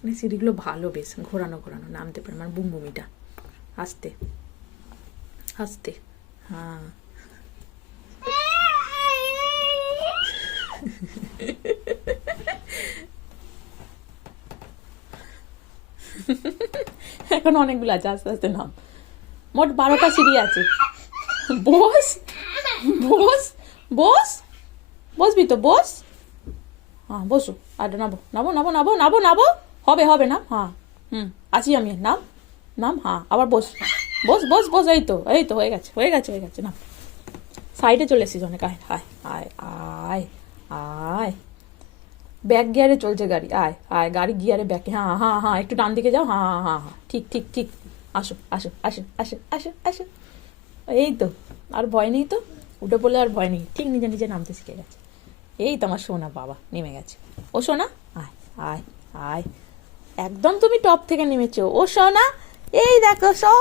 মানে সিঁড়িগুলো ভালো, বেশ ঘোরানো ঘোরানো, নামতে পারে আমার বুমবুমিটা। আস্তে আস্তে, হ্যাঁ। এখন অনেকগুলো আছে, আস্তে আস্তে নাম। মোট 12টা সিঁড়ি আছে। বস বস বস, বসবি তো, বস। হ্যাঁ বসো, আর নাবো নাবো নাবো নাবো নাবো নাবো, হবে হবে না, হ্যাঁ। আছি আমি, নাম নাম, হ্যাঁ আবার বস বস বস বস, এই তো এই তো, হয়ে গেছে হয়ে গেছে হয়ে গেছে, না সাইডে চলে এসেছিস অনেক। আয় আয় আয় আয় আয়, ব্যাক গিয়ারে চলছে গাড়ি, আয় আয়, গাড়ি গিয়ারে ব্যাকে, হ্যাঁ হ্যাঁ হ্যাঁ, একটু ডান দিকে যাও, হ্যাঁ হ্যাঁ হ্যাঁ, ঠিক ঠিক ঠিক, আসো আসো আসো আসো আসো আসো, এই তো, আর ভয় নেই তো, উঠে পড়লে আর ভয় নেই, ঠিক নিজে নিজে নামতে শিখে গেছে। এই তো আমার সোনা বাবা নেমে গেছে। ও সোনা, আয় আয় আয়, একদম তুমি টপ থেকে নেমেছো ও সোনা, এই দেখো সব